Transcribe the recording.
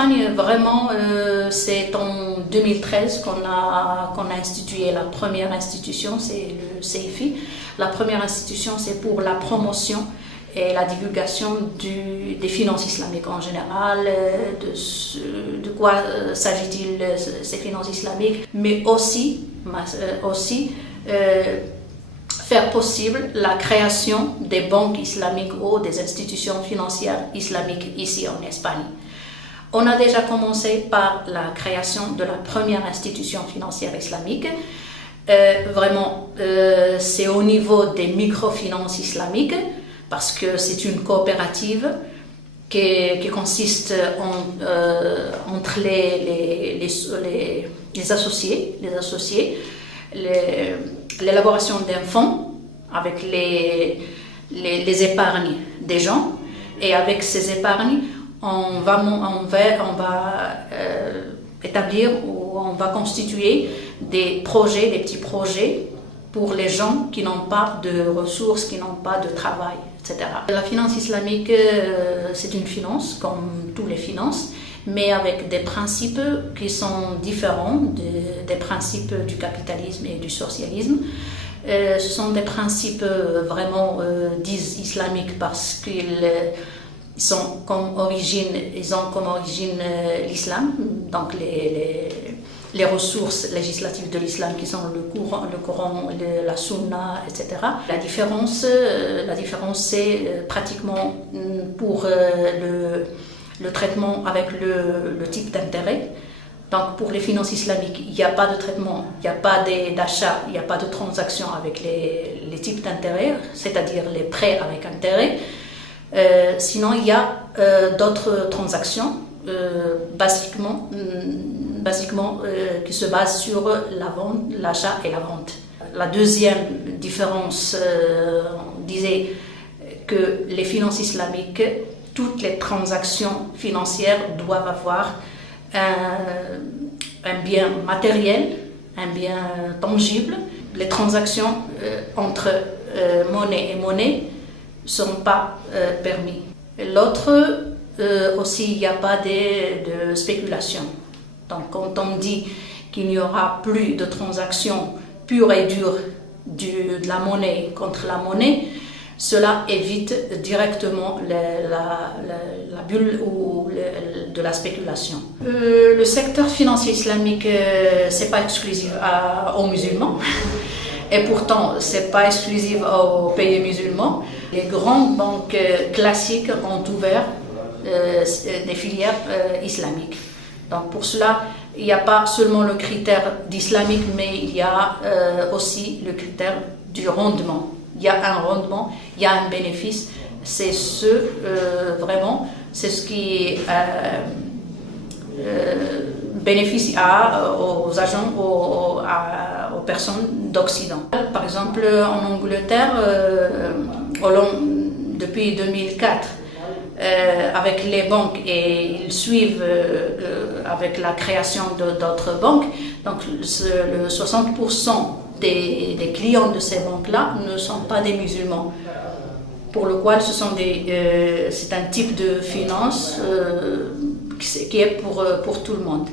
Espagne, vraiment, c'est en 2013 qu'on a institué la première institution, c'est le CFI. La première institution, c'est pour la promotion et la divulgation des finances islamiques en général, de quoi s'agit-il ces finances islamiques, mais aussi faire possible la création des banques islamiques ou des institutions financières islamiques ici en Espagne. On a déjà commencé par la création de la première institution financière islamique. C'est au niveau des microfinances islamiques, parce que c'est une coopérative qui consiste entre les associés, l'élaboration d'un fonds avec les épargnes des gens, et avec ces épargnes, on va établir ou on va constituer des petits projets pour les gens qui n'ont pas de ressources, qui n'ont pas de travail, etc. La finance islamique, c'est une finance comme toutes les finances, mais avec des principes qui sont différents des principes du capitalisme et du socialisme. Ce sont des principes vraiment dits islamiques parce qu'ils ont comme origine l'islam, donc les ressources législatives de l'islam qui sont le Coran, la Sunna, etc. La différence c'est pratiquement pour le traitement avec le type d'intérêt. Donc pour les finances islamiques, il n'y a pas de traitement, il n'y a pas d'achat, il n'y a pas de transaction avec les types d'intérêt, c'est-à-dire les prêts avec intérêt. Sinon, il y a d'autres transactions, basiquement qui se basent sur la vente, l'achat et la vente. La deuxième différence, on disait que les finances islamiques, toutes les transactions financières doivent avoir un bien matériel, un bien tangible. Les transactions entre monnaie et monnaie ne sont pas permis. L'autre, aussi, il n'y a pas de spéculation. Donc, quand on dit qu'il n'y aura plus de transactions pures et dures de la monnaie contre la monnaie, cela évite directement la bulle ou de la spéculation. Le secteur financier islamique, ce n'est pas exclusif aux musulmans. Et pourtant, ce n'est pas exclusif aux pays musulmans. Les grandes banques classiques ont ouvert des filières islamiques. Donc pour cela, il n'y a pas seulement le critère d'islamique, mais il y a aussi le critère du rendement. Il y a un rendement, il y a un bénéfice. C'est c'est ce qui bénéficie aux agents, aux personnes d'Occident. Par exemple, en Angleterre, depuis 2004, avec les banques, et ils suivent avec la création d'autres banques, donc le 60% des clients de ces banques-là ne sont pas des musulmans, pour le qual c'est un type de finance qui est pour tout le monde.